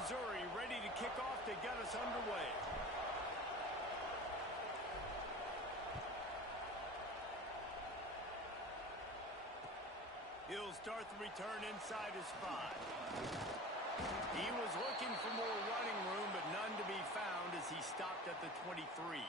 Missouri ready to kick off to get us underway. He'll start the return inside his 5. He was looking for more running room, but none to be found as he stopped at the 23.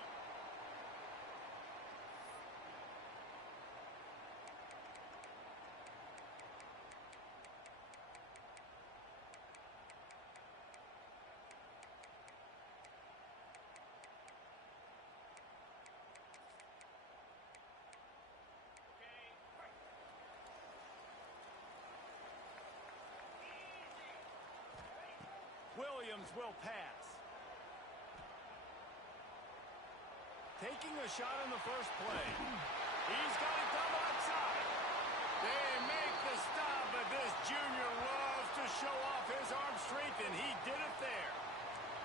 Williams will pass. Taking a shot on the first play. He's got it down the left side. They make the stop, but this junior loves to show off his arm strength, and he did it there.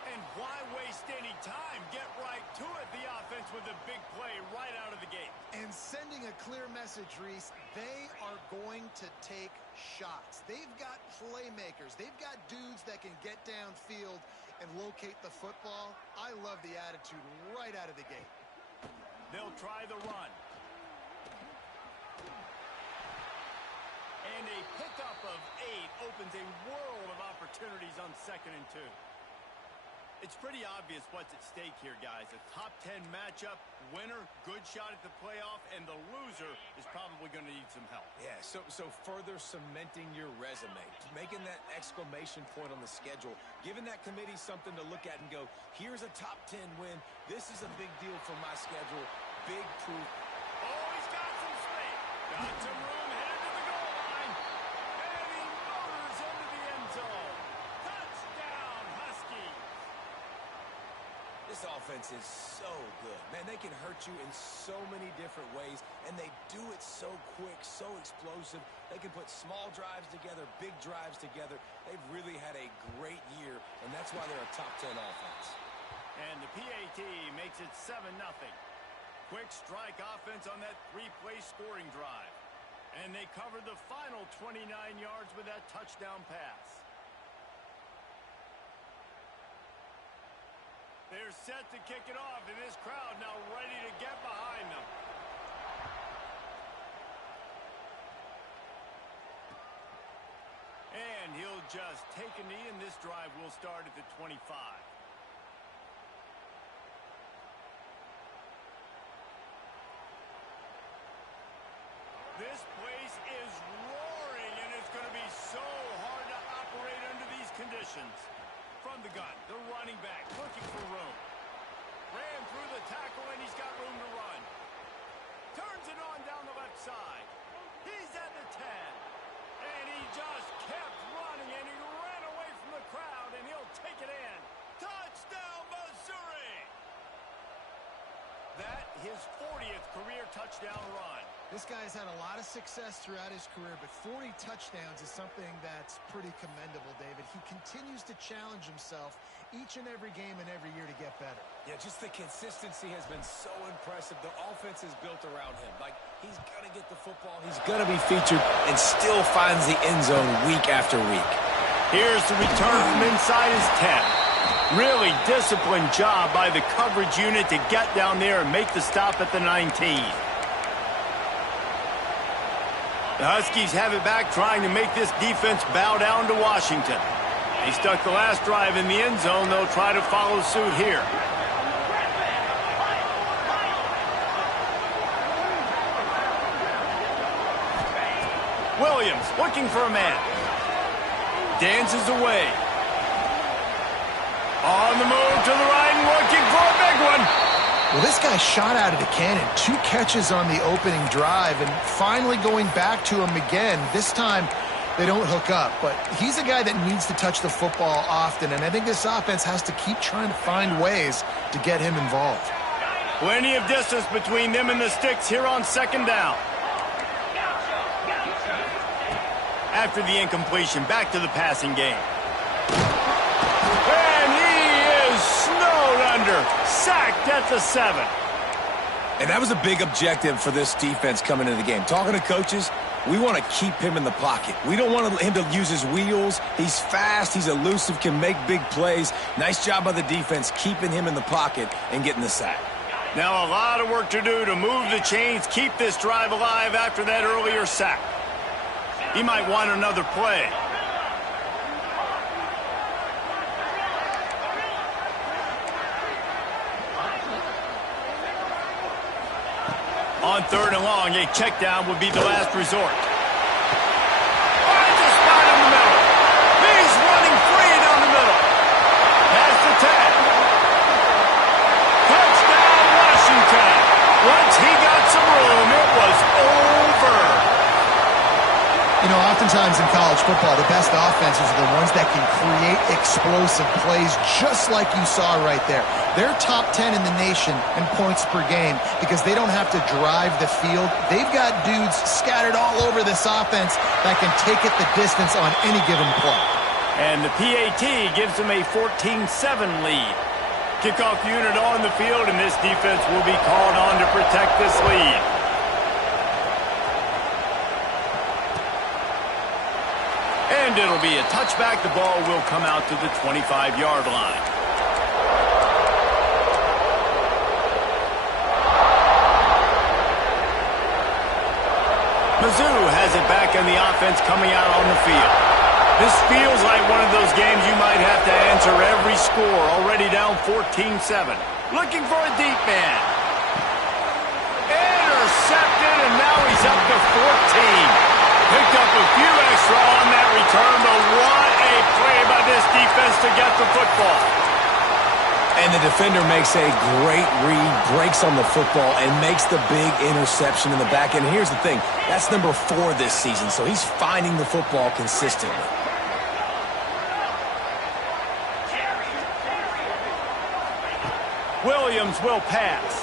And why waste any time? Get right to it, the offense, with a big play right out of the gate. And sending a clear message, Reese, they are going to take shots. They've got playmakers. They've got dudes that can get downfield and locate the football. I love the attitude right out of the gate. They'll try the run. And a pickup of 8 opens a world of opportunities on 2nd and 2. It's pretty obvious what's at stake here, guys. A top 10 matchup, winner, good shot at the playoff, and the loser is probably going to need some help. Yeah, so further cementing your resume, making that exclamation point on the schedule, giving that committee something to look at and go, here's a top 10 win. This is a big deal for my schedule. Big proof. Oh, he's got some space. Got some room, headed to the goal line. And he motors into the end zone. Touchdown, Huskies. This offense is so good. Man, they can hurt you in so many different ways, and they do it so quick, so explosive. They can put small drives together, big drives together. They've really had a great year, and that's why they're a top 10 offense. And the PAT makes it 7-0. Quick strike offense on that 3-play scoring drive. And they covered the final 29 yards with that touchdown pass. They're set to kick it off, and this crowd now ready to get behind them. And he'll just take a knee, and this drive will start at the 25. This place is roaring, and it's going to be so hard to operate under these conditions. From the gun, the running back looking for room. Ran through the tackle, and he's got room to run. Turns it on down the left side. He's at the 10. And he just kept running, and he ran away from the crowd, and he'll take it in. Touchdown, Missouri! That his 40th career touchdown run. This guy's had a lot of success throughout his career, but 40 touchdowns is something that's pretty commendable, David. He continues to challenge himself each and every game and every year to get better. Yeah, just the consistency has been so impressive. The offense is built around him. Like, he's going to get the football. He's going to be featured and still finds the end zone week after week. Here's the return from inside his 10. Really disciplined job by the coverage unit to get down there and make the stop at the 19. The Huskies have it back, trying to make this defense bow down to Washington. They stuck the last drive in the end zone. They'll try to follow suit here. Williams looking for a man. Dances away. On the move to the right and looking for a big one. Well, this guy shot out of the cannon. 2 catches on the opening drive, and finally going back to him again. This time, they don't hook up, but he's a guy that needs to touch the football often, and I think this offense has to keep trying to find ways to get him involved. Plenty of distance between them and the sticks here on 2nd down. After the incompletion, back to the passing game. And he is snowed under, sacked at the 7. And that was a big objective for this defense coming into the game. Talking to coaches, We want to keep him in the pocket. We don't want him to use his wheels. He's fast, he's elusive, can make big plays. Nice job by the defense keeping him in the pocket and getting the sack. Now a lot of work to do to move the chains, keep this drive alive after that earlier sack. He might want another play. On 3rd and long, a check down would be the last resort. Finds a spot in the middle. He's running free down the middle. Has the tag. Touchdown, Washington. Once he got some room, it was over. You know, oftentimes in college football, the best offenses are the ones that can create explosive plays just like you saw right there. They're top 10 in the nation in points per game because they don't have to drive the field. They've got dudes scattered all over this offense that can take it the distance on any given play. And the PAT gives them a 14-7 lead. Kickoff unit on the field, and this defense will be called on to protect this lead. And it'll be a touchback. The ball will come out to the 25-yard line. Mizzou has it back in the offense coming out on the field. This feels like one of those games you might have to answer every score. Already down 14-7. Looking for a deep man. Intercepted, and now he's up to 14. Picked up a few extra on that return, but what a play by this defense to get the football. And the defender makes a great read, breaks on the football, and makes the big interception in the back end. And here's the thing, that's number 4 this season, so he's finding the football consistently. Williams will pass.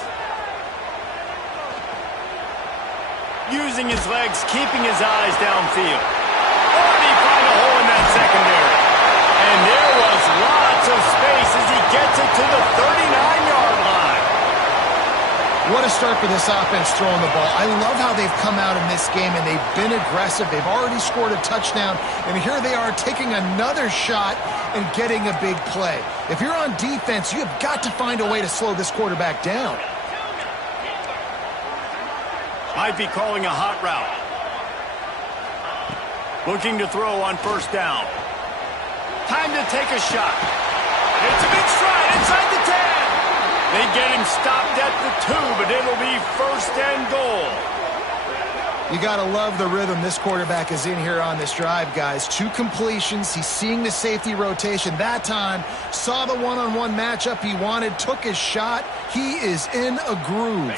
Using his legs, keeping his eyes downfield. Oh, and he find a hole in that secondary. And there was lots of space as he gets it to the 39-yard line. What a start for this offense throwing the ball. I love how they've come out in this game, and they've been aggressive. They've already scored a touchdown, and here they are taking another shot and getting a big play. If you're on defense, you have got to find a way to slow this quarterback down. Might be calling a hot route. Looking to throw on 1st down. Time to take a shot. It's a big stride inside the 10. They get him stopped at the 2, but it'll be 1st and goal. You got to love the rhythm this quarterback is in here on this drive, guys. 2 completions. He's seeing the safety rotation that time. Saw the one-on-one matchup he wanted. Took his shot. He is in a groove.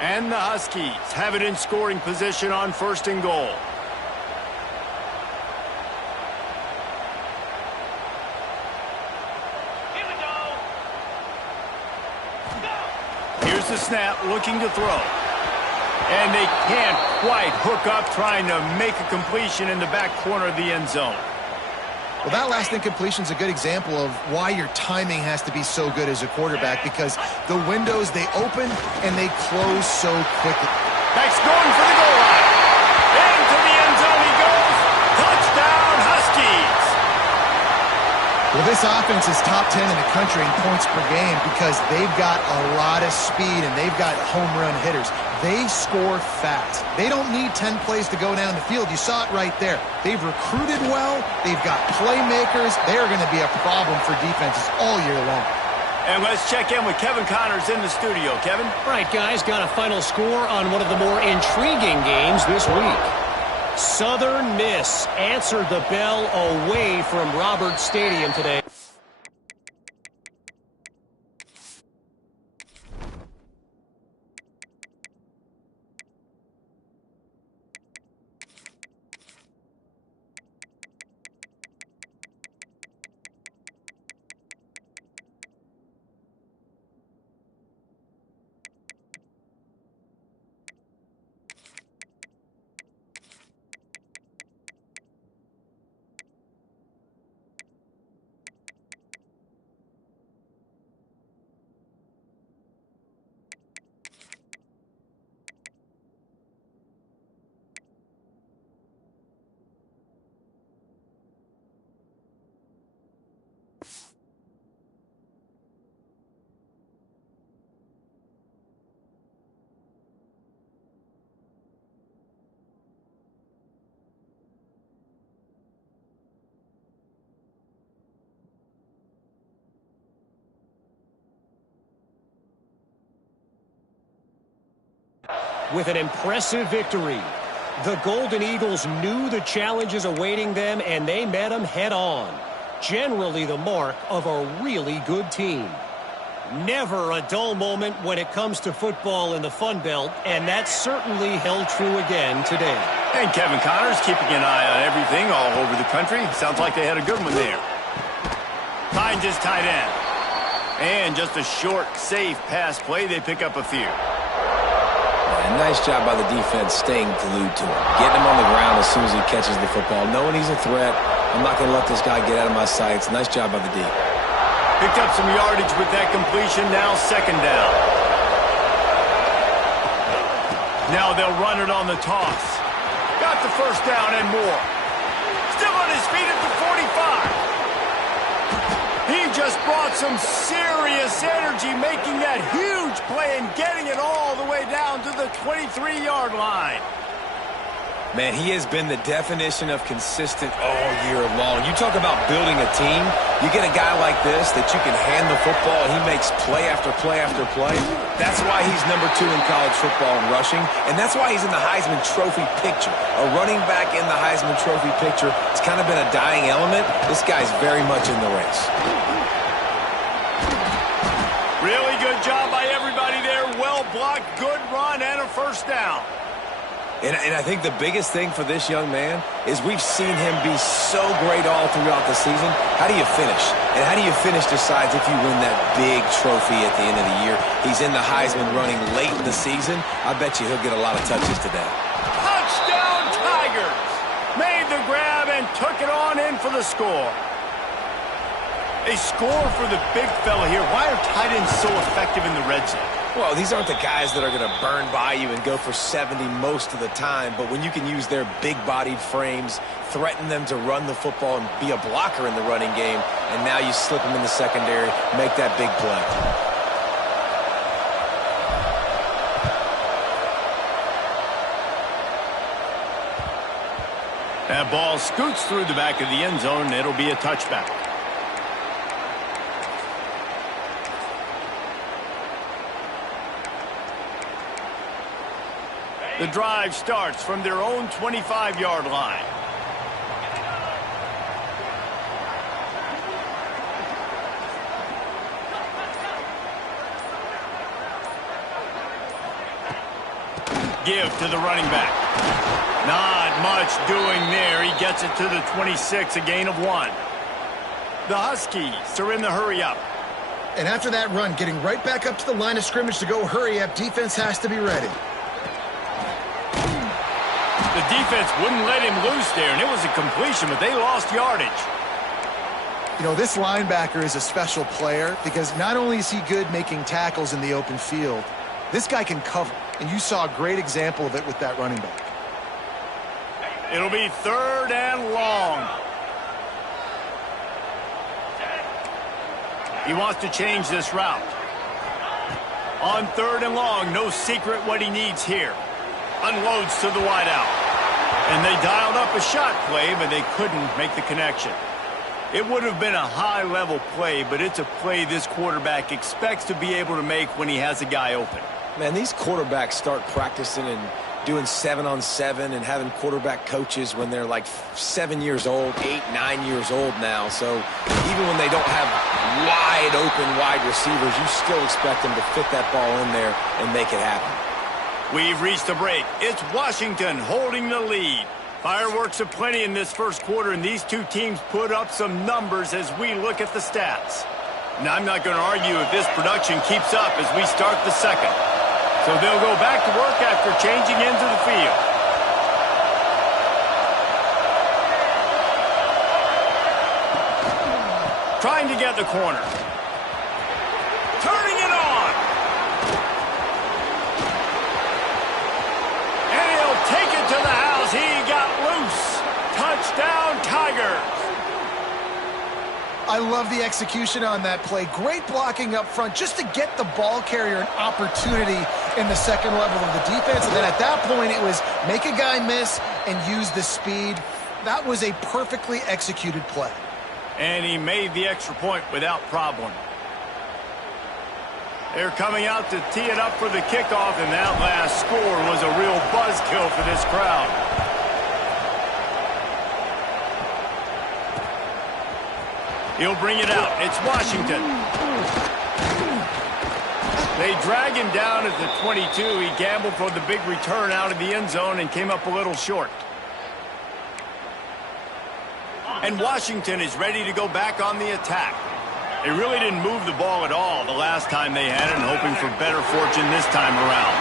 And the Huskies have it in scoring position on 1st and goal. Here we go. Here's the snap, looking to throw. And they can't quite hook up, trying to make a completion in the back corner of the end zone. Well, that last incompletion is a good example of why your timing has to be so good as a quarterback, because the windows, they open and they close so quickly. Back's going for the goal line. Into the end zone he goes. Touchdown, Huskies. Well, this offense is top 10 in the country in points per game because they've got a lot of speed and they've got home run hitters. They score fast. They don't need 10 plays to go down the field. You saw it right there. They've recruited well. They've got playmakers. They're going to be a problem for defenses all year long. And let's check in with Kevin Connors in the studio. Kevin? All right, guys, got a final score on one of the more intriguing games this week. Southern Miss answered the bell away from Roberts Stadium today. with an impressive victory. The Golden Eagles knew the challenges awaiting them, and they met them head-on. Generally the mark of a really good team. Never a dull moment when it comes to football in the Fun Belt, and that certainly held true again today. And Kevin Connors keeping an eye on everything all over the country. Sounds like they had a good one there. Finds his tight end. And just a short, safe pass play. They pick up a few. Nice job by the defense staying glued to him. Getting him on the ground as soon as he catches the football. Knowing he's a threat. I'm not going to let this guy get out of my sights. Nice job by the D. Picked up some yardage with that completion. Now second down. Now they'll run it on the toss. Got the first down and more. Still on his feet at the 45. He just brought some serious energy, making that huge play and getting it all the way down to the 23-yard line. Man, he has been the definition of consistent all year long. You talk about building a team. You get a guy like this that you can hand the football, and he makes play after play after play. That's why he's number 2 in college football in rushing, and that's why he's in the Heisman Trophy picture. A running back in the Heisman Trophy picture. It's kind of been a dying element. This guy's very much in the race. Really good job by everybody there. Well blocked, good run, and a first down. And I think the biggest thing for this young man is we've seen him be so great all throughout the season. How do you finish? And how do you finish decides if you win that big trophy at the end of the year. He's in the Heisman running late in the season. I bet you he'll get a lot of touches today. Touchdown Tigers! Made the grab and took it on in for the score. A score for the big fella here. Why are tight ends so effective in the red zone? Well, these aren't the guys that are going to burn by you and go for 70 most of the time, but when you can use their big-bodied frames, threaten them to run the football and be a blocker in the running game, and now you slip them in the secondary, make that big play. That ball scoots through the back of the end zone, and it'll be a touchback. The drive starts from their own 25-yard line. Give to the running back. Not much doing there. He gets it to the 26, a gain of 1. The Huskies are in the hurry up. And after that run, getting right back up to the line of scrimmage to go hurry up, defense has to be ready. The defense wouldn't let him loose there, and it was a completion, but they lost yardage. You know, this linebacker is a special player because not only is he good making tackles in the open field, this guy can cover, and you saw a great example of it with that running back. It'll be 3rd and long. He wants to change this route. On 3rd and long, no secret what he needs here. Unloads to the wideout. And they dialed up a shot play, but they couldn't make the connection. It would have been a high-level play, but it's a play this quarterback expects to be able to make when he has a guy open. Man, these quarterbacks start practicing and doing 7-on-7 and having quarterback coaches when they're like 7 years old, 8, 9 years old now. So even when they don't have wide receivers, you still expect them to fit that ball in there and make it happen. We've reached a break. It's Washington holding the lead. Fireworks aplenty in this first quarter, and these two teams put up some numbers as we look at the stats. Now, I'm not going to argue if this production keeps up as we start the second. So they'll go back to work after changing into the field. Trying to get the corner. Turning it on. And he'll take it to the house. He got loose. Touchdown, Tigers. I love the execution on that play. Great blocking up front just to get the ball carrier an opportunity in the second level of the defense. And then at that point, it was make a guy miss and use the speed. That was a perfectly executed play. And he made the extra point without problem. They're coming out to tee it up for the kickoff, and that last score was a real buzzkill for this crowd. He'll bring it out. It's Washington. They drag him down at the 22. He gambled for the big return out of the end zone and came up a little short. And Washington is ready to go back on the attack. They really didn't move the ball at all the last time they had it, and hoping for better fortune this time around.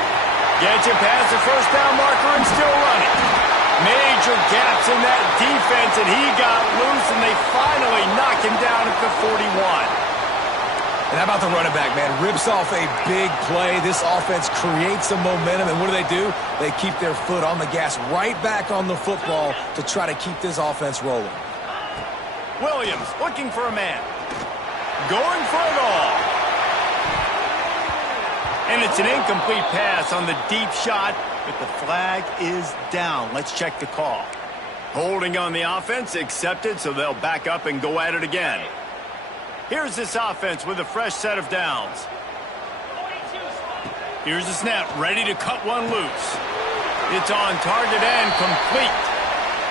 Gets it past the first down marker and still running. Major gaps in that defense, and he got loose, and they finally knock him down at the 41. And how about the running back, man? Rips off a big play. This offense creates some momentum, and what do? They keep their foot on the gas right back on the football to try to keep this offense rolling. Williams looking for a man. Going for it all. And it's an incomplete pass on the deep shot, but the flag is down. Let's check the call. Holding on the offense, accepted, so they'll back up and go at it again. Here's this offense with a fresh set of downs. Here's the snap, ready to cut one loose. It's on target and complete.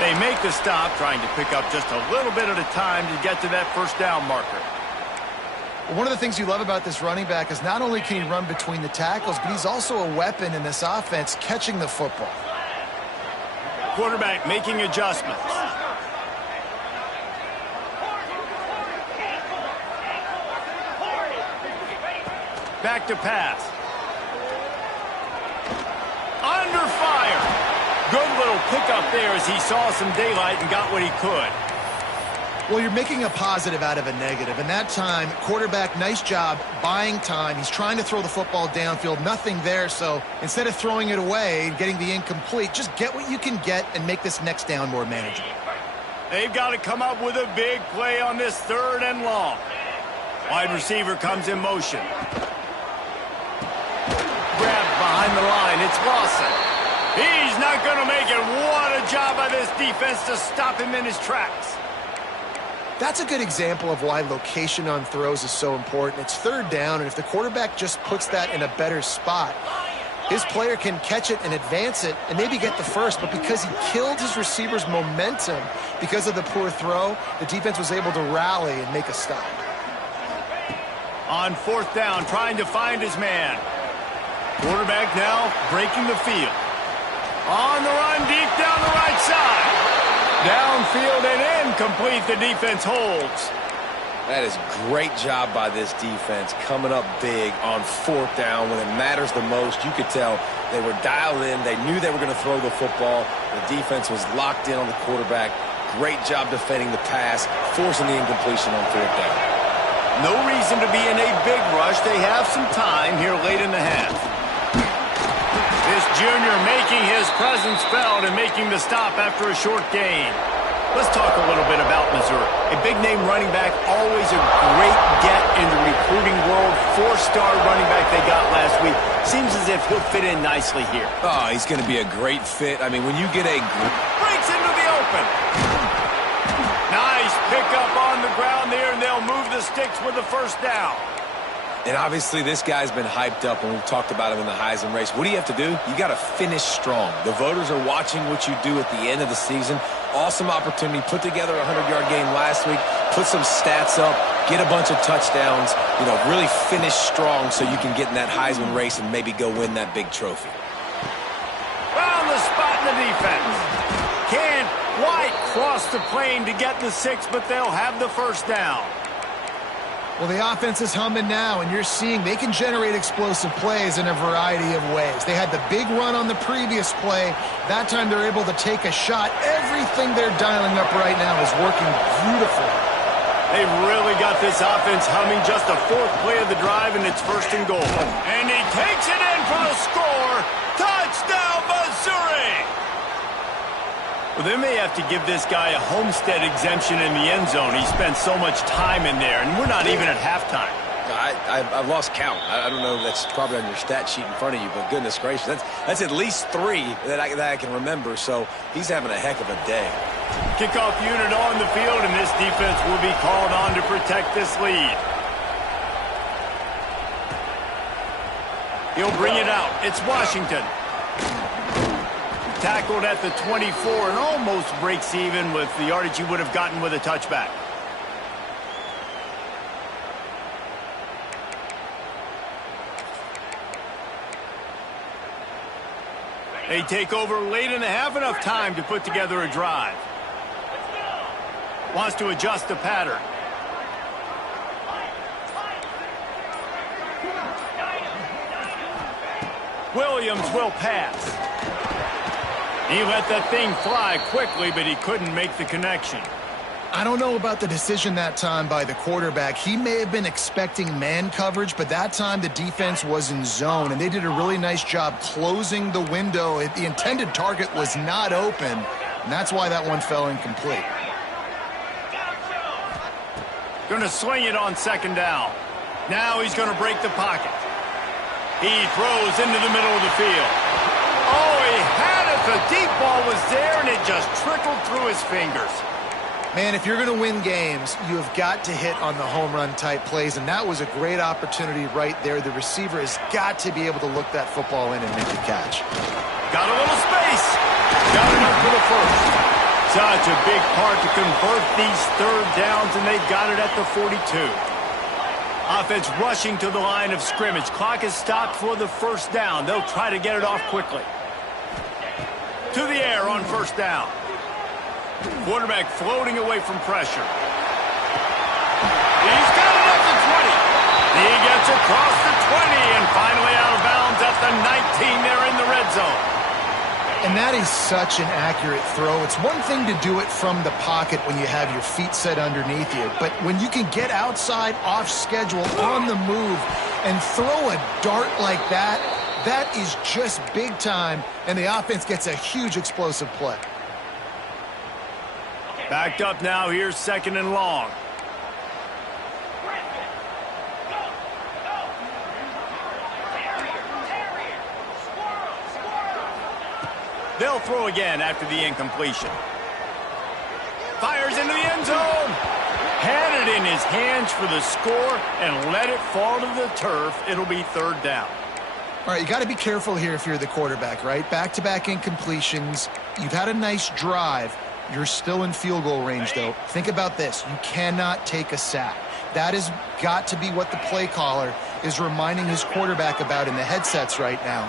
They make the stop, trying to pick up just a little bit at a time to get to that first down marker. One of the things you love about this running back is not only can he run between the tackles, but he's also a weapon in this offense, catching the football. Quarterback making adjustments. Back to pass. Under fire. Good little pickup there as he saw some daylight and got what he could. Well, you're making a positive out of a negative. And that time, quarterback, nice job buying time. He's trying to throw the football downfield. Nothing there. So instead of throwing it away and getting the incomplete, just get what you can get and make this next down more manageable. They've got to come up with a big play on this 3rd and long. Wide receiver comes in motion. Grabbed behind the line. It's Lawson. He's not going to make it. What a job by this defense to stop him in his tracks. That's a good example of why location on throws is so important. It's 3rd down, and if the quarterback just puts that in a better spot, his player can catch it and advance it and maybe get the first, but because he killed his receiver's momentum because of the poor throw, the defense was able to rally and make a stop. On 4th down, trying to find his man. Quarterback now breaking the field. On the run, deep down the right side. Downfield and incomplete. The defense holds. That is great job by this defense, coming up big on 4th down when it matters the most. You could tell they were dialed in. They knew they were going to throw the football. The defense was locked in on the quarterback. Great job defending the pass, forcing the incompletion on 4th down. No reason to be in a big rush. They have some time here late in the half. This junior making his presence felt and making the stop after a short gain. Let's talk a little bit about Missouri. A big-name running back, always a great get in the recruiting world. 4-star running back they got last week. Seems as if he'll fit in nicely here. Oh, he's going to be a great fit. I mean, when you get a... Breaks into the open. Nice pickup on the ground there, and they'll move the sticks with the first down. And obviously this guy's been hyped up, and we've talked about him in the Heisman race. What do you have to do? You got to finish strong. The voters are watching what you do at the end of the season. Awesome opportunity. Put together a 100-yard game last week. Put some stats up. Get a bunch of touchdowns. You know, really finish strong so you can get in that Heisman race and maybe go win that big trophy. Found the spot in the defense. Can't quite cross the plane to get the 6, but they'll have the first down. Well, the offense is humming now, and you're seeing they can generate explosive plays in a variety of ways. They had the big run on the previous play. That time they're able to take a shot. Everything they're dialing up right now is working beautifully. They've really got this offense humming. Just the 4th play of the drive, and it's 1st and goal. And he takes it in for the score. Touchdown, Missouri! Well, they may have to give this guy a homestead exemption in the end zone. He spent so much time in there, and we're not even at halftime. I've lost count. I don't know. That's probably on your stat sheet in front of you, but goodness gracious, that's at least 3 that I can remember, so he's having a heck of a day. Kickoff unit on the field, and this defense will be called on to protect this lead. He'll bring it out. It's Washington. Tackled at the 24 and almost breaks even with the yardage he would have gotten with a touchback. They take over late in the half, enough time to put together a drive. Wants to adjust the pattern. Williams will pass. He let that thing fly quickly, but he couldn't make the connection. I don't know about the decision that time by the quarterback. He may have been expecting man coverage, but that time the defense was in zone, and they did a really nice job closing the window. The intended target was not open, and that's why that one fell incomplete. Going to sling it on second down. Now he's going to break the pocket. He throws into the middle of the field. Oh, he had it. The deep ball was there, and it just trickled through his fingers. Man, if you're going to win games, you have got to hit on the home run type plays, and that was a great opportunity right there. The receiver has got to be able to look that football in and make the catch. Got a little space. Got enough for the first. Such a big part to convert these third downs, and they've got it at the 42. Offense rushing to the line of scrimmage. Clock is stopped for the first down. They'll try to get it off quickly. To the air on first down. Quarterback floating away from pressure. He's got it at the 20. He gets across the 20 and finally out of bounds at the 19 there in the red zone. And that is such an accurate throw. It's one thing to do it from the pocket when you have your feet set underneath you, but when you can get outside, off schedule, on the move, and throw a dart like that, that is just big time, and the offense gets a huge explosive play. Backed up now, here's second and long. They'll throw again after the incompletion. Fires into the end zone. Had it in his hands for the score and let it fall to the turf. It'll be third down. All right, you got to be careful here if you're the quarterback, right? Back-to-back incompletions. You've had a nice drive. You're still in field goal range, though. Think about this. You cannot take a sack. That has got to be what the play caller is reminding his quarterback about in the headsets right now.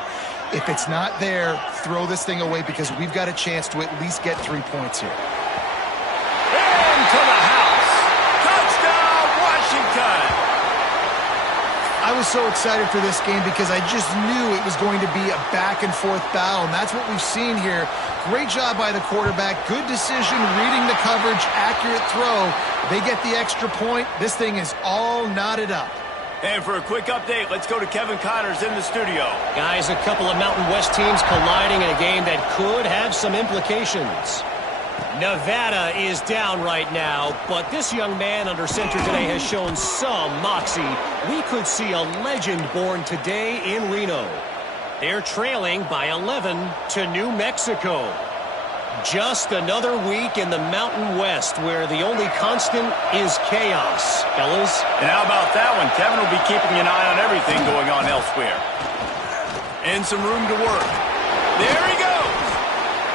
If it's not there, throw this thing away because we've got a chance to at least get 3 points here. Into the house. Touchdown, Washington. I was so excited for this game because I just knew it was going to be a back-and-forth battle, and that's what we've seen here. Great job by the quarterback. Good decision, reading the coverage, accurate throw. They get the extra point. This thing is all knotted up. And for a quick update, let's go to Kevin Connors in the studio. Guys, a couple of Mountain West teams colliding in a game that could have some implications. Nevada is down right now, but this young man under center today has shown some moxie. We could see a legend born today in Reno. They're trailing by 11 to New Mexico. Just another week in the Mountain West where the only constant is chaos, fellas. And how about that one? Kevin will be keeping an eye on everything going on elsewhere. And some room to work. There he goes.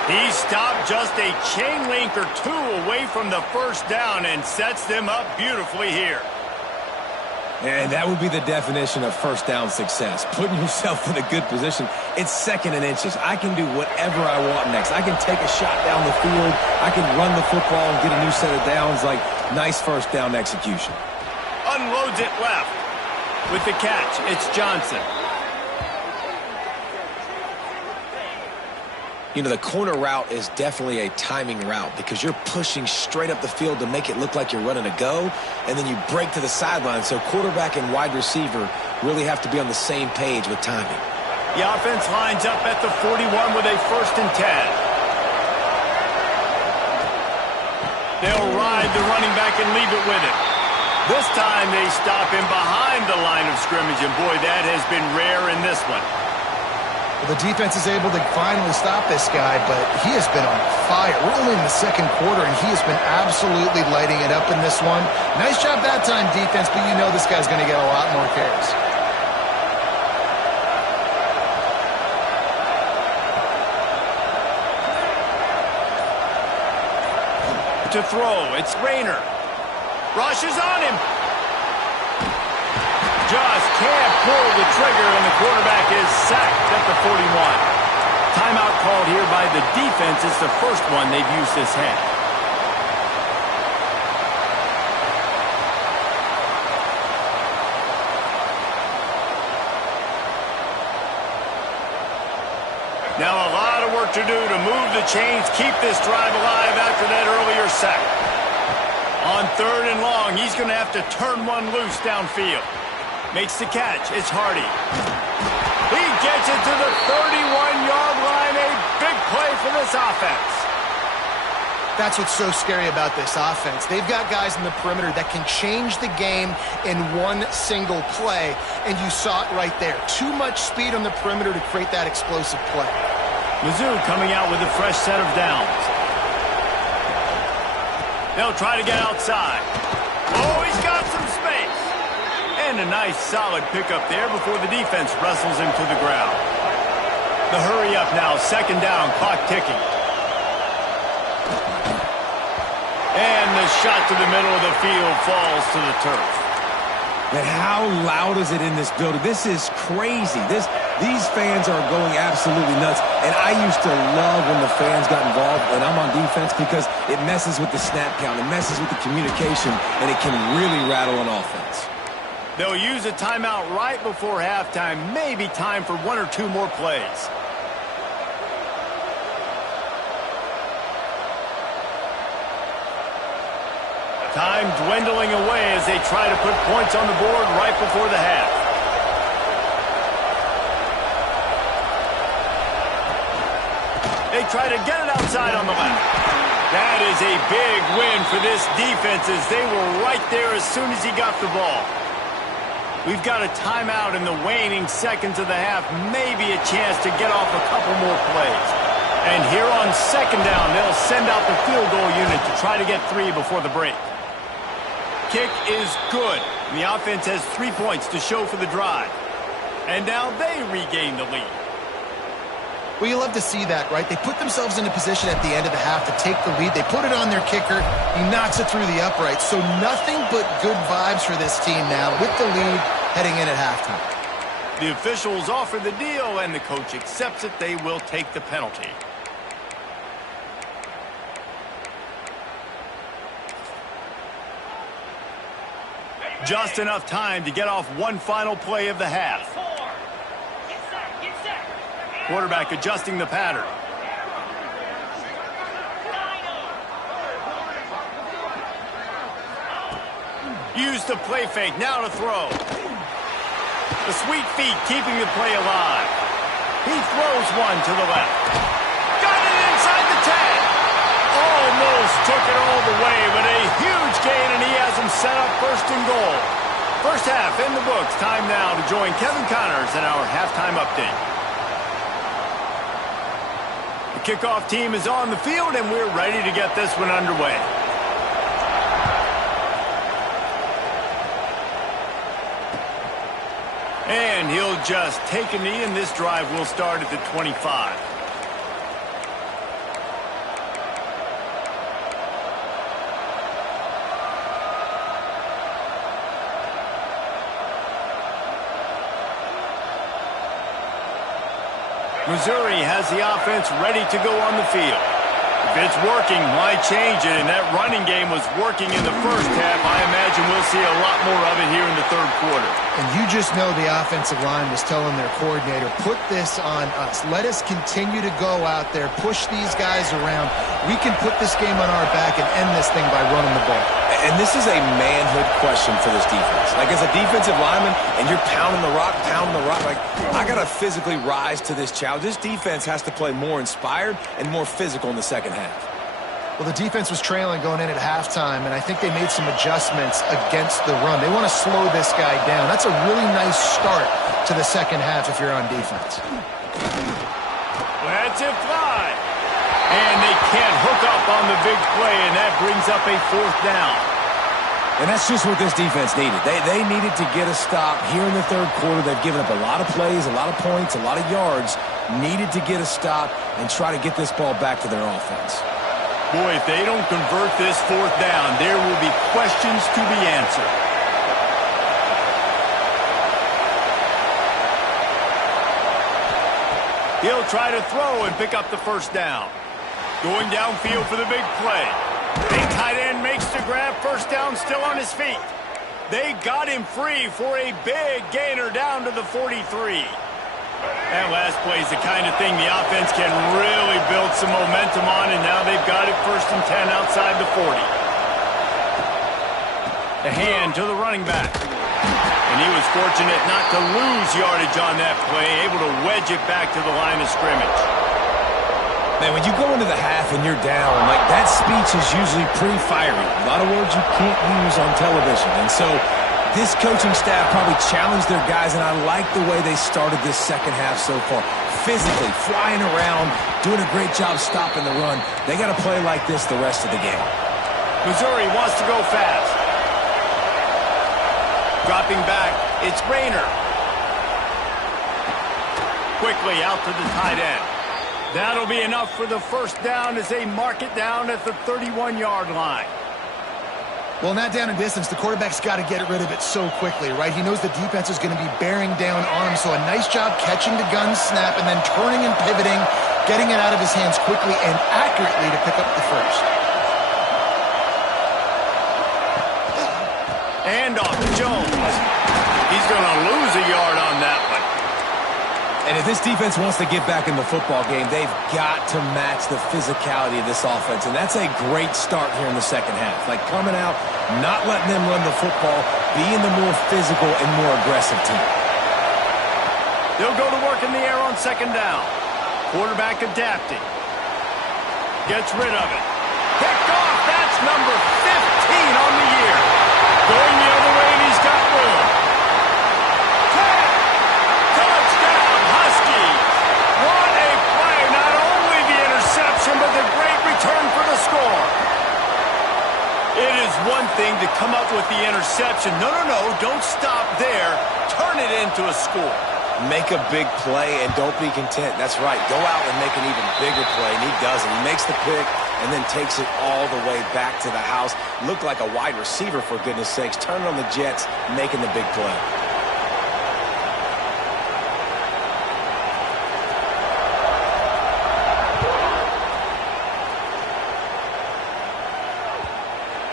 He stopped just a chain link or two away from the first down and sets them up beautifully here. And that would be the definition of first down success. Putting yourself in a good position. It's second and inches. I can do whatever I want next. I can take a shot down the field. I can run the football and get a new set of downs. Like, nice first down execution. Unloads it left. With the catch, it's Johnson. You know, the corner route is definitely a timing route because you're pushing straight up the field to make it look like you're running a go, and then you break to the sideline. So quarterback and wide receiver really have to be on the same page with timing. The offense lines up at the 41 with a 1st and 10. They'll ride the running back and leave it with him. This time they stop him behind the line of scrimmage, and boy, that has been rare in this one. Well, the defense is able to finally stop this guy, but he has been on fire. We're only in the second quarter, and he has been absolutely lighting it up in this one. Nice job that time, defense, but you know this guy's going to get a lot more carries. to throw. It's Rayner. Rushes on him. Just can't pull the trigger, and the quarterback is sacked at the 41. Timeout called here by the defense. It's the first one they've used this half. Now a lot of work to do to move the chains, keep this drive alive after that earlier sack. On 3rd and long, he's going to have to turn one loose downfield. Makes the catch. It's Hardy. He gets it to the 31-yard line. A big play for this offense. That's what's so scary about this offense. They've got guys in the perimeter that can change the game in one single play, and you saw it right there. Too much speed on the perimeter to create that explosive play. Mizzou coming out with a fresh set of downs. They'll try to get outside. Oh, he's got some space. And a nice solid pickup there before the defense wrestles him to the ground. The hurry up now, 2nd down, clock ticking. And the shot to the middle of the field falls to the turf. Man, how loud is it in this building? This is crazy. These fans are going absolutely nuts. And I used to love when the fans got involved when I'm on defense because it messes with the snap count. It messes with the communication, and it can really rattle an offense. They'll use a timeout right before halftime. Maybe time for 1 or 2 more plays. Time dwindling away as they try to put points on the board right before the half. They try to get it outside on the left. That is a big win for this defense as they were right there as soon as he got the ball. We've got a timeout in the waning seconds of the half. Maybe a chance to get off a couple more plays. And here on 2nd down, they'll send out the field goal unit to try to get 3 before the break. Kick is good. And the offense has 3 points to show for the drive. And now they regain the lead. Well, you love to see that, right? They put themselves in a position at the end of the half to take the lead. They put it on their kicker. He knocks it through the uprights. So nothing but good vibes for this team now with the lead heading in at halftime. The officials offer the deal, and the coach accepts it. They will take the penalty. Just enough time to get off one final play of the half. Quarterback adjusting the pattern. Use the play fake, now to throw. The sweet feet keeping the play alive. He throws one to the left. Got it inside the 10. Almost took it all the way, but a huge gain, and he has him set up 1st and goal. First half in the books. Time now to join Kevin Connors in our halftime update. The kickoff team is on the field, and we're ready to get this one underway. And he'll just take a knee, and this drive will start at the 25. Missouri has the offense ready to go on the field. If it's working, why change it? And that running game was working in the first half. I imagine we'll see a lot more of it here in the 3rd quarter. And you just know the offensive line was telling their coordinator, put this on us. Let us continue to go out there, push these guys around. We can put this game on our back and end this thing by running the ball. And this is a manhood question for this defense. Like, as a defensive lineman, and you're pounding the rock, like, I got to physically rise to this challenge. This defense has to play more inspired and more physical in the 2nd half. Well, the defense was trailing going in at halftime, and I think they made some adjustments against the run. They want to slow this guy down. That's a really nice start to the 2nd half if you're on defense. Let's it fly. And they can't hook up on the big play, and that brings up a 4th down. And that's just what this defense needed. They needed to get a stop here in the 3rd quarter. They've given up a lot of plays, a lot of points, a lot of yards. Needed to get a stop and try to get this ball back to their offense. Boy, if they don't convert this fourth down, there will be questions to be answered. He'll try to throw and pick up the first down. Going downfield for the big play. Big tight end makes the grab. First down, still on his feet. They got him free for a big gainer down to the 43. That last play is the kind of thing the offense can really build some momentum on, and now they've got it 1st and 10 outside the 40. The hand to the running back. And he was fortunate not to lose yardage on that play, able to wedge it back to the line of scrimmage. Man, when you go into the half and you're down, like that speech is usually pretty fiery. A lot of words you can't use on television. And so this coaching staff probably challenged their guys, and I like the way they started this second half so far. Physically, flying around, doing a great job stopping the run. They got to play like this the rest of the game. Missouri wants to go fast. Dropping back, it's Rayner. Quickly out to the tight end. That'll be enough for the first down as they mark it down at the 31-yard line. Well, in that down and distance, the quarterback's got to get rid of it so quickly, right? He knows the defense is going to be bearing down on him, so a nice job catching the gun snap and then turning and pivoting, getting it out of his hands quickly and accurately to pick up the first. And off to Jones. He's going to lose a yard on that one. And if this defense wants to get back in the football game, they've got to match the physicality of this offense. And that's a great start here in the second half. Like coming out, not letting them run the football, being the more physical and more aggressive team. They'll go to work in the air on second down. Quarterback adapting. Gets rid of it. Picked off. That's number 15 on the year. Going the other way, and he's got room. 10. Touchdown, Huskies. What a play. Not only the interception, but the great return for the score. It is one thing to come up with the interception. No, don't stop there. Turn it into a score. Make a big play and don't be content. That's right. Go out and make an even bigger play, and he doesn't. He makes the pick and then takes it all the way back to the house. Looked like a wide receiver, for goodness sakes. Turning on the Jets, making the big play.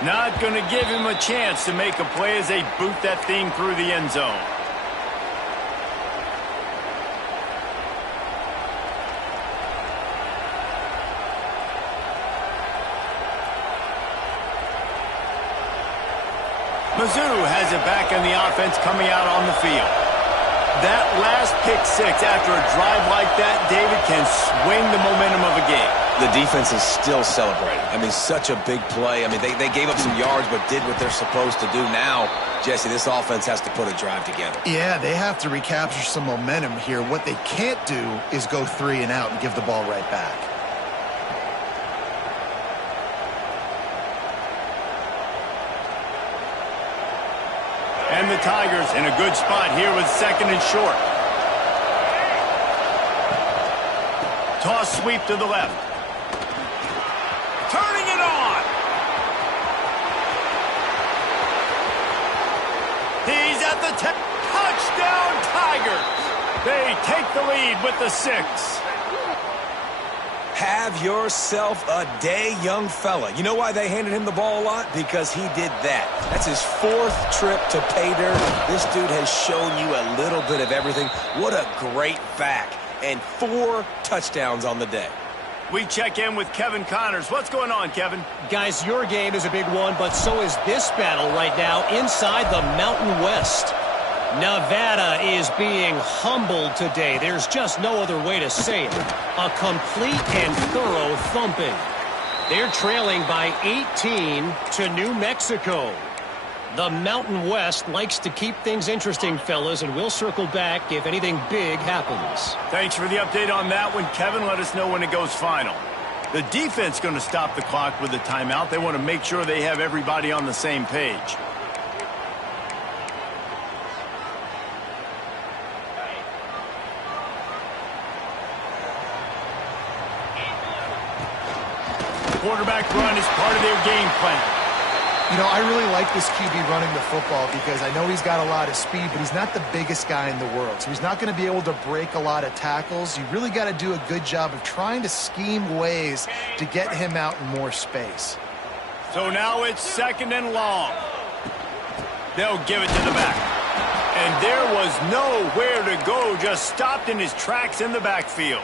Not going to give him a chance to make a play as they boot that thing through the end zone. Mizzou has it back in the offense coming out on the field. That last pick six after a drive like that, David, can swing the momentum of a game. The defense is still celebrating. I mean, such a big play. I mean, they gave up some yards but did what they're supposed to do. Now, Jesse, this offense has to put a drive together. Yeah, they have to recapture some momentum here. What they can't do is go 3 and out and give the ball right back. And the Tigers in a good spot here with second and short. Toss sweep to the left. Turning it on. He's at the 10. Touchdown, Tigers. They take the lead with the 6. Have yourself a day, young fella. You know why they handed him the ball a lot? Because he did that. That's his 4th trip to pay dirt. This dude has shown you a little bit of everything. What a great back. And 4 touchdowns on the day. We check in with Kevin Connors. What's going on, Kevin? Guys, your game is a big one, but so is this battle right now inside the Mountain West. Nevada is being humbled today. There's just no other way to say it. A complete and thorough thumping. They're trailing by 18 to New Mexico. The Mountain West likes to keep things interesting, fellas, and we'll circle back if anything big happens. Thanks for the update on that one, Kevin. Let us know when it goes final. The defense going to stop the clock with a timeout. They want to make sure they have everybody on the same page. quarterback run is part of their game plan. You know, I really like this QB running the football because I know he's got a lot of speed, but he's not the biggest guy in the world. So he's not going to be able to break a lot of tackles. You really got to do a good job of trying to scheme ways to get him out in more space. So now it's 2nd and long. They'll give it to the back. And there was nowhere to go, just stopped in his tracks in the backfield.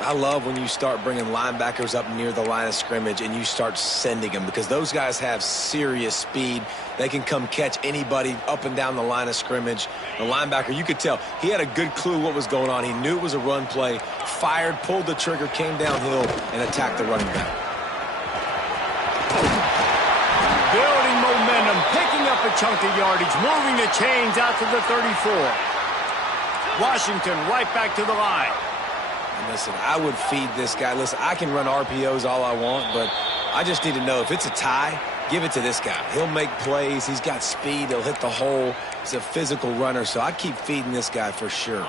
I love when you start bringing linebackers up near the line of scrimmage and you start sending them because those guys have serious speed. They can come catch anybody up and down the line of scrimmage. The linebacker, you could tell, he had a good clue what was going on. He knew it was a run play, fired, pulled the trigger, came downhill, and attacked the running back. Building momentum, picking up a chunk of yardage, moving the chains out to the 34. Washington right back to the line. And listen, I would feed this guy. Listen, I can run RPOs all I want, but I just need to know if it's a tie, give it to this guy. He'll make plays. He's got speed. He'll hit the hole. He's a physical runner, so I keep feeding this guy for sure.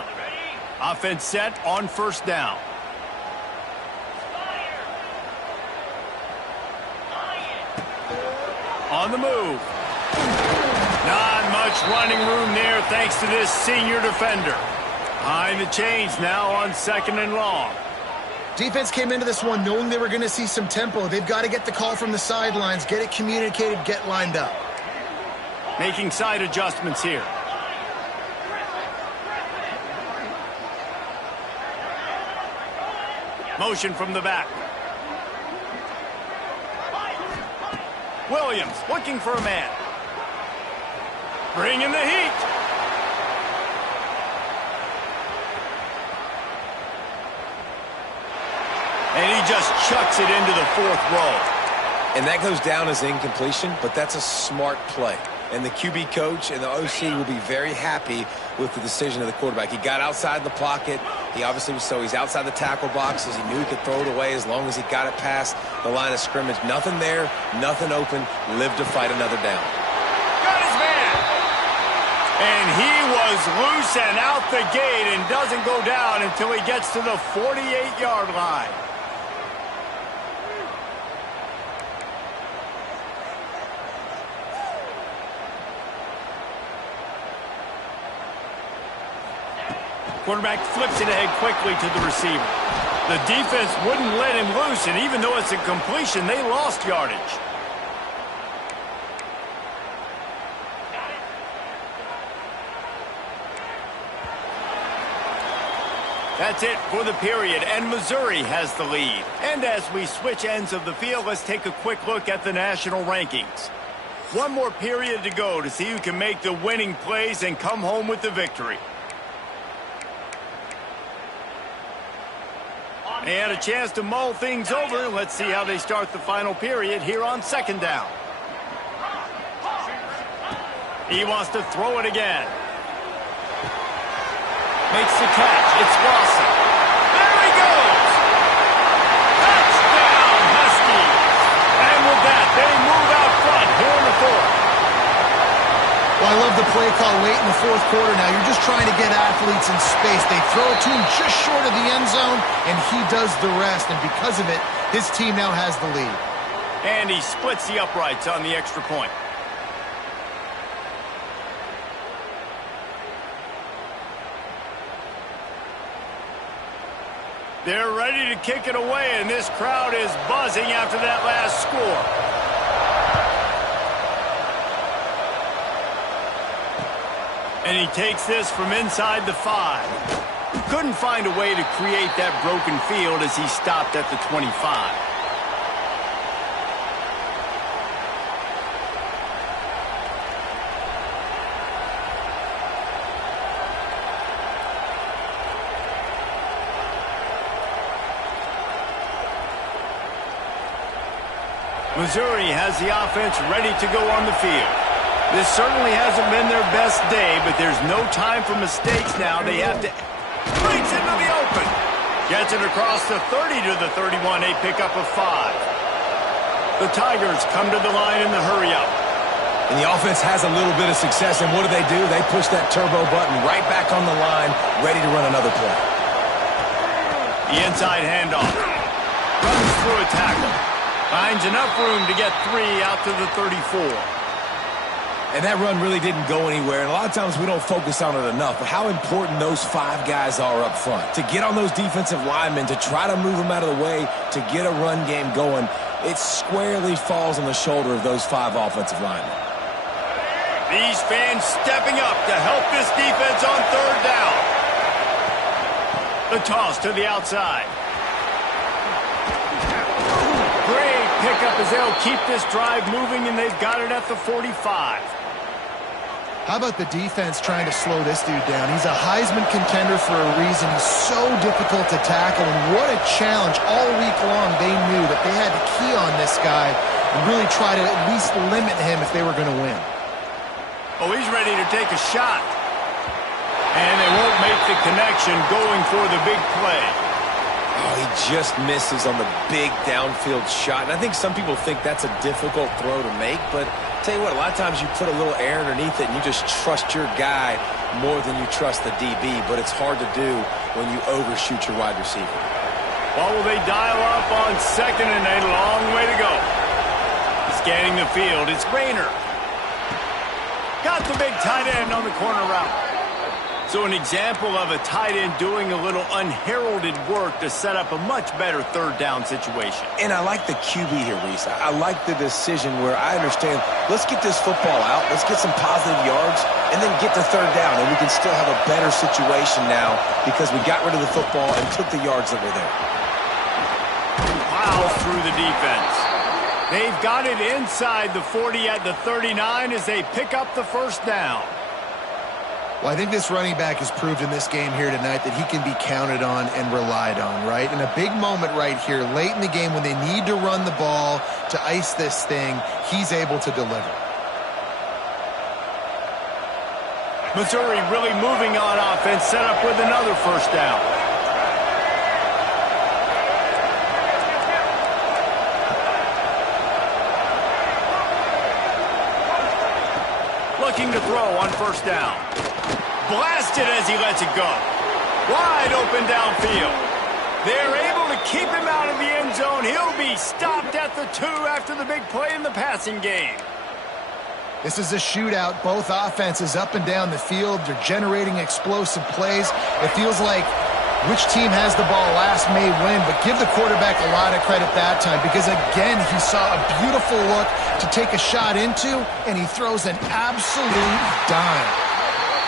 Offense set on 1st down. On the move. Not much running room there thanks to this senior defender. Behind the chains now on 2nd and long. Defense came into this one knowing they were going to see some tempo. They've got to get the call from the sidelines, get it communicated, get lined up. Making side adjustments here. Motion from the back. Williams looking for a man. Bringing the heat. And he just chucks it into the 4th row. And that goes down as incompletion, but that's a smart play. And the QB coach and the OC will be very happy with the decision of the quarterback. He got outside the pocket. He obviously was he's outside the tackle boxes. He knew he could throw it away as long as he got it past the line of scrimmage. Nothing there, nothing open. Lived to fight another down. Got his man. And he was loose and out the gate and doesn't go down until he gets to the 48-yard line. Quarterback flips it ahead quickly to the receiver. The defense wouldn't let him loose, and even though it's a completion, they lost yardage. That's it for the period, and Missouri has the lead. And as we switch ends of the field, let's take a quick look at the national rankings. One more period to go to see who can make the winning plays and come home with the victory. They had a chance to mull things over. Let's see how they start the final period here on 2nd down. He wants to throw it again. Makes the catch. It's Lawson. There he goes. Touchdown, Huskies. And with that, they move out front here in the 4th. Well, I love the play call late in the 4th quarter now. You're just trying to get athletes in space. They throw it to him just short of the end zone, and he does the rest. And because of it, his team now has the lead. And he splits the uprights on the extra point. They're ready to kick it away, and this crowd is buzzing after that last score. And he takes this from inside the 5. Couldn't find a way to create that broken field as he stopped at the 25. Missouri has the offense ready to go on the field. This certainly hasn't been their best day, but there's no time for mistakes now. They have to... Breaks into the open. Gets it across the 30 to the 31. A pickup of 5. The Tigers come to the line in the hurry-up. And the offense has a little bit of success, and what do? They push that turbo button right back on the line, ready to run another play. The inside handoff. Runs through a tackle. Finds enough room to get 3 out to the 34. And that run really didn't go anywhere. And a lot of times we don't focus on it enough. But how important those 5 guys are up front. To get on those defensive linemen, to try to move them out of the way, to get a run game going, it squarely falls on the shoulder of those 5 offensive linemen. These fans stepping up to help this defense on 3rd down. The toss to the outside. Great pickup as they'll keep this drive moving, and they've got it at the 45. How about the defense trying to slow this dude down? He's a Heisman contender for a reason. He's so difficult to tackle, and what a challenge. All week long they knew that they had to key on this guy and really try to at least limit him if they were going to win. Oh, he's ready to take a shot. And they won't make the connection going for the big play. Oh, he just misses on the big downfield shot. And I think some people think that's a difficult throw to make, but tell you what, a lot of times you put a little air underneath it and you just trust your guy more than you trust the DB, but it's hard to do when you overshoot your wide receiver. Well, will they dial up on 2nd and 8? A long way to go. Scanning the field, it's Rayner. Got the big tight end on the corner route. So an example of a tight end doing a little unheralded work to set up a much better 3rd down situation. And I like the QB here, Reese. I like the decision where I understand, let's get this football out, let's get some positive yards, and then get to 3rd down, and we can still have a better situation now because we got rid of the football and took the yards that were there. Plows through the defense. They've got it inside the 40 at the 39 as they pick up the 1st down. Well, I think this running back has proved in this game here tonight that he can be counted on and relied on, right? In a big moment right here, late in the game when they need to run the ball to ice this thing, he's able to deliver. Missouri really moving on offense, set up with another 1st down. Looking to throw on 1st down. Blasted as he lets it go. Wide open downfield. They're able to keep him out of the end zone. He'll be stopped at the 2 after the big play in the passing game. This is a shootout. Both offenses up and down the field. They're generating explosive plays. It feels like which team has the ball last may win, but give the quarterback a lot of credit that time because, again, he saw a beautiful look to take a shot into, and he throws an absolute dime.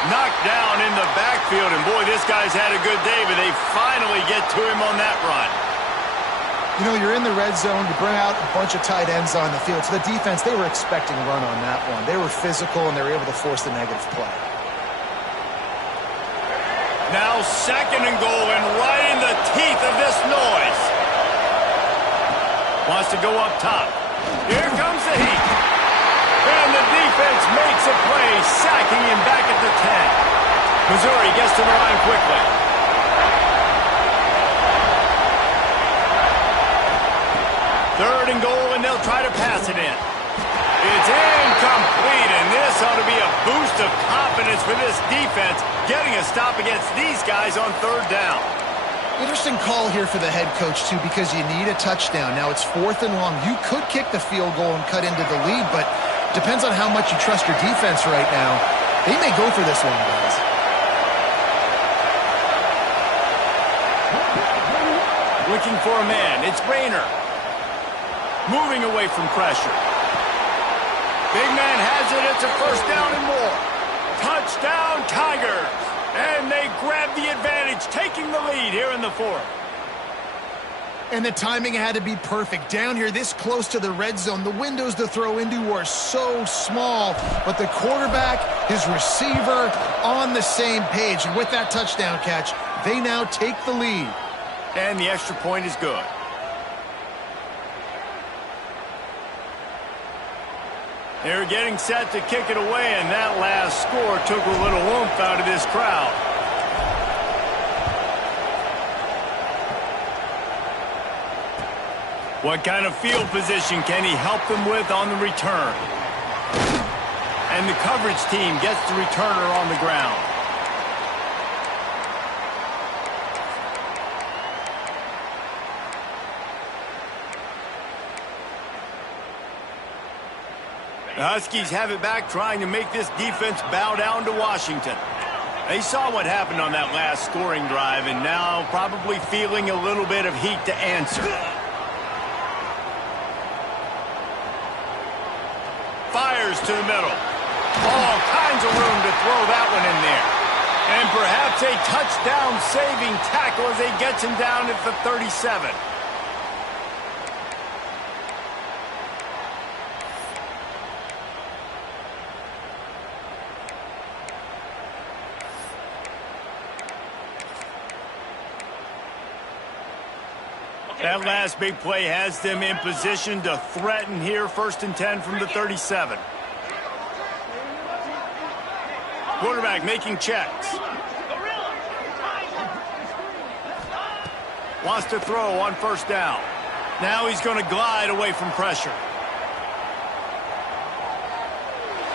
Knocked down in the backfield, and boy, this guy's had a good day, but they finally get to him on that run. You know, you're in the red zone, you bring out a bunch of tight ends on the field. So the defense, they were expecting a run on that one. They were physical, and they were able to force the negative play. Now 2nd and goal, and right in the teeth of this noise. Wants to go up top. Here comes the heat. And the defense makes a play, sacking him back at the 10. Missouri gets to the line quickly. Third and goal, and they'll try to pass it in. It's incomplete, and this ought to be a boost of confidence for this defense, getting a stop against these guys on 3rd down. Interesting call here for the head coach, too, because you need a touchdown. Now it's 4th and long. You could kick the field goal and cut into the lead, but depends on how much you trust your defense right now. They may go for this one, guys. Looking for a man. It's Rayner. Moving away from pressure. Big man has it. It's a 1st down and more. Touchdown, Tigers. And they grab the advantage, taking the lead here in the 4th. And the timing had to be perfect. Down here, this close to the red zone, the windows to throw into are so small. But the quarterback, his receiver, on the same page. And with that touchdown catch, they now take the lead. And the extra point is good. They're getting set to kick it away, and that last score took a little oomph out of this crowd. What kind of field position can he help them with on the return? And the coverage team gets the returner on the ground. The Huskies have it back, trying to make this defense bow down to Washington. They saw what happened on that last scoring drive, and now probably feeling a little bit of heat to answer. Fires to the middle. All kinds of room to throw that one in there. And perhaps a touchdown-saving tackle as he gets him down at the 37. That last big play has them in position to threaten here, 1st and 10 from the 37. Quarterback making checks. Wants to throw on 1st down. Now he's going to glide away from pressure.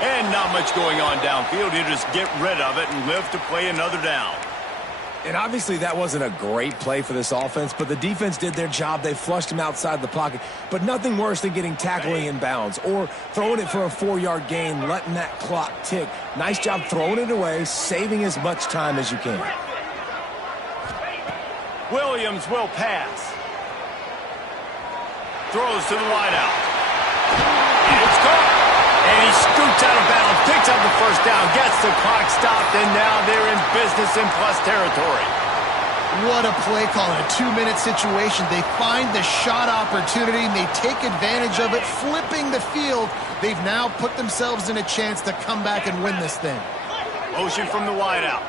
And not much going on downfield. He'll just get rid of it and live to play another down. And obviously that wasn't a great play for this offense, but the defense did their job. They flushed him outside the pocket. But nothing worse than getting tackling in bounds or throwing it for a 4-yard gain, letting that clock tick. Nice job throwing it away, saving as much time as you can. Williams will pass. Throws to the wideout. It's caught. And he scoots out of bounds, picks up the 1st down, gets the clock stopped, and now they're in business in plus territory. What a play call in a 2-minute situation. They find the shot opportunity, and they take advantage of it, flipping the field. They've now put themselves in a chance to come back and win this thing. Motion from the wideout.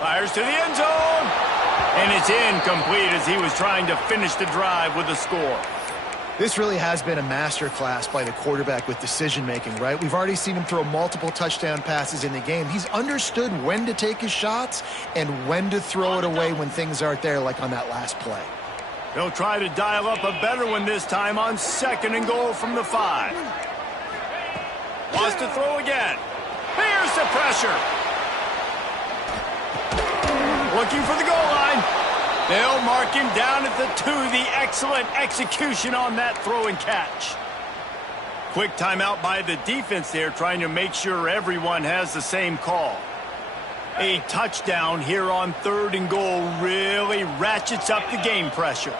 Fires to the end zone. And it's incomplete as he was trying to finish the drive with a score. This really has been a masterclass by the quarterback with decision-making, right? We've already seen him throw multiple touchdown passes in the game. He's understood when to take his shots and when to throw it away when things aren't there, like on that last play. They'll try to dial up a better one this time on 2nd and goal from the 5. Wants to throw again. Here's the pressure. Looking for the goal line. They'll mark him down at the 2. The excellent execution on that throw and catch. Quick timeout by the defense there, trying to make sure everyone has the same call. A touchdown here on 3rd and goal really ratchets up the game pressure.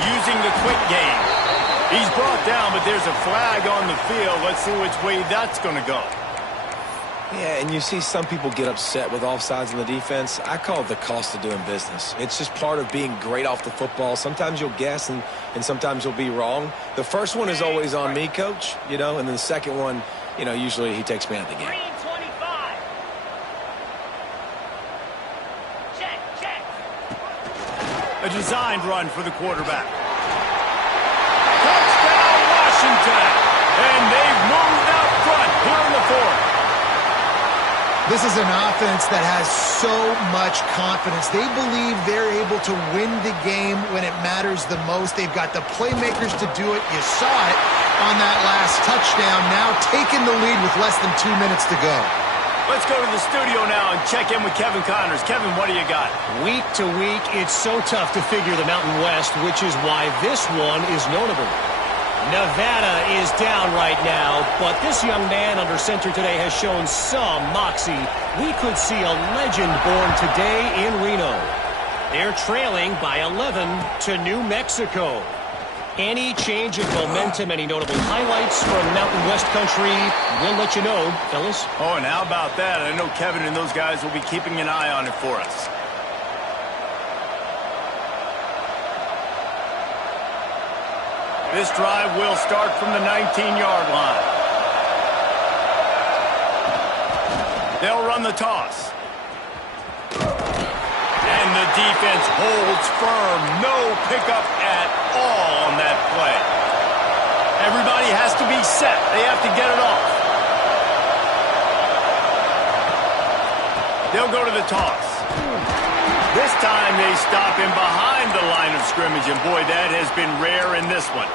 Using the quick game. He's brought down, but there's a flag on the field. Let's see which way that's going to go. Yeah, and you see some people get upset with offsides in the defense. I call it the cost of doing business. It's just part of being great off the football. Sometimes you'll guess and sometimes you'll be wrong. The first one is always on me, Coach, and then the second one, usually he takes me out of the game. A designed run for the quarterback. Touchdown, Washington! And they've moved out front here in the 4th. This is an offense that has so much confidence. They believe they're able to win the game when it matters the most. They've got the playmakers to do it. You saw it on that last touchdown, now taking the lead with less than 2 minutes to go. Let's go to the studio now and check in with Kevin Connors. Kevin, what do you got? Week to week, it's so tough to figure the Mountain West, which is why this one is notable. Nevada is down right now, but this young man under center today has shown some moxie. We could see a legend born today in Reno. They're trailing by 11 to New Mexico. Any change of momentum, any notable highlights from Mountain West country, we'll let you know, fellas. Oh, and how about that? I know Kevin and those guys will be keeping an eye on it for us. This drive will start from the 19-yard line. They'll run the toss. And the defense holds firm. No pickup at all on that play. Everybody has to be set. They have to get it off. They'll go to the toss. This time they stop him behind the line of scrimmage, and boy, that has been rare in this one.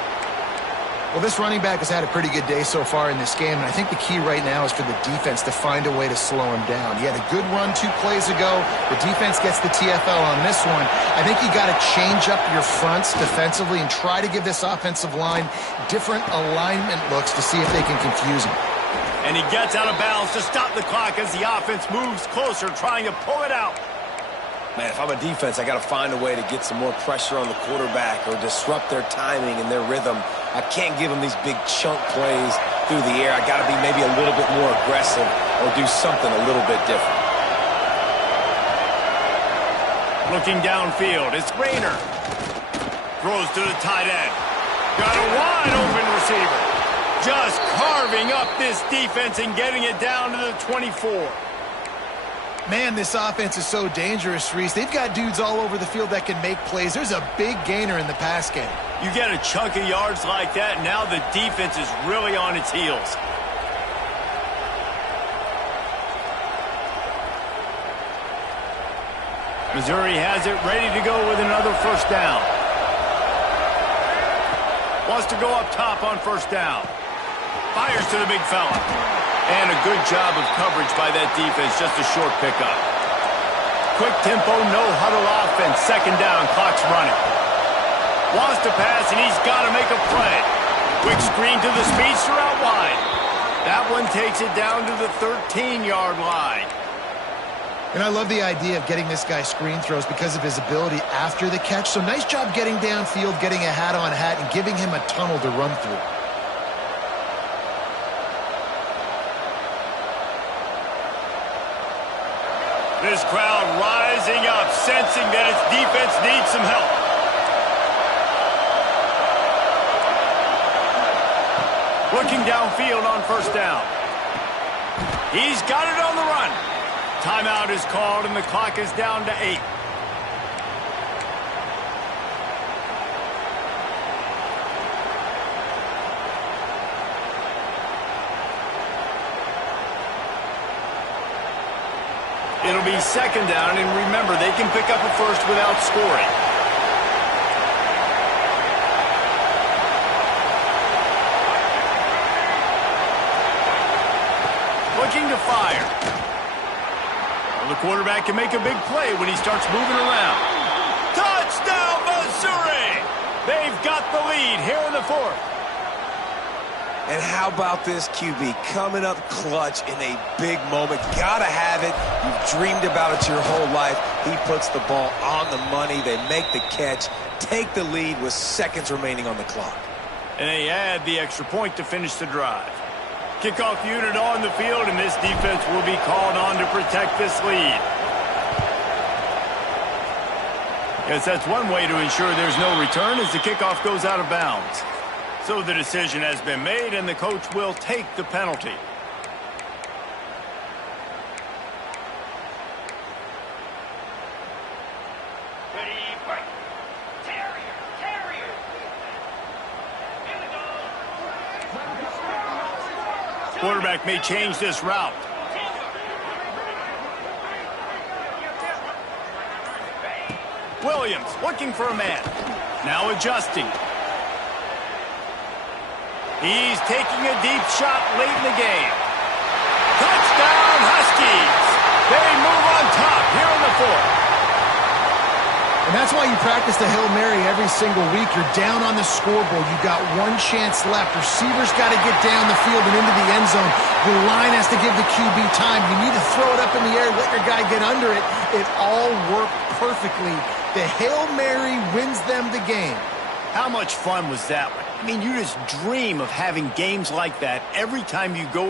Well, this running back has had a pretty good day so far in this game, and I think the key right now is for the defense to find a way to slow him down. He had a good run 2 plays ago. The defense gets the TFL on this one. I think you got to change up your fronts defensively and try to give this offensive line different alignment looks to see if they can confuse him. And he gets out of bounds to stop the clock as the offense moves closer, trying to pull it out. Man, if I'm a defense, I got to find a way to get some more pressure on the quarterback or disrupt their timing and their rhythm. I can't give them these big chunk plays through the air. I got to be maybe a little bit more aggressive or do something a little bit different. Looking downfield, it's Rayner. Throws to the tight end. Got a wide open receiver. Just carving up this defense and getting it down to the 24. Man, this offense is so dangerous, Reese. They've got dudes all over the field that can make plays. There's a big gainer in the pass game. You get a chunk of yards like that, now the defense is really on its heels. Missouri has it ready to go with another first down. Wants to go up top on first down. Fires to the big fella. And a good job of coverage by that defense, just a short pickup. Quick tempo, no huddle offense. Second down, clock's running. Wants to pass, and he's got to make a play. Quick screen to the speedster out wide. That one takes it down to the 13-yard line. And I love the idea of getting this guy screen throws because of his ability after the catch. So nice job getting downfield, getting a hat-on-hat, and giving him a tunnel to run through. This crowd rising up, sensing that its defense needs some help. Looking downfield on first down. He's got it on the run. Timeout is called, and the clock is down to 8. It'll be second down, and remember, they can pick up a first without scoring. Looking to fire. Well, the quarterback can make a big play when he starts moving around. Touchdown, Missouri! They've got the lead here in the 4th. And how about this QB coming up clutch in a big moment? Gotta have it. You've dreamed about it your whole life. He puts the ball on the money. They make the catch, take the lead with seconds remaining on the clock. And they add the extra point to finish the drive. Kickoff unit on the field, and this defense will be called on to protect this lead. Yes, that's one way to ensure there's no return as the kickoff goes out of bounds. So the decision has been made, and the coach will take the penalty. Quarterback may change this route. Williams looking for a man. Now adjusting. He's taking a deep shot late in the game. Touchdown, Huskies! They move on top here in the 4th. And that's why you practice the Hail Mary every single week. You're down on the scoreboard. You've got one chance left. Receivers got to get down the field and into the end zone. The line has to give the QB time. You need to throw it up in the air, let your guy get under it. It all worked perfectly. The Hail Mary wins them the game. How much fun was that one? I mean, you just dream of having games like that every time you go in.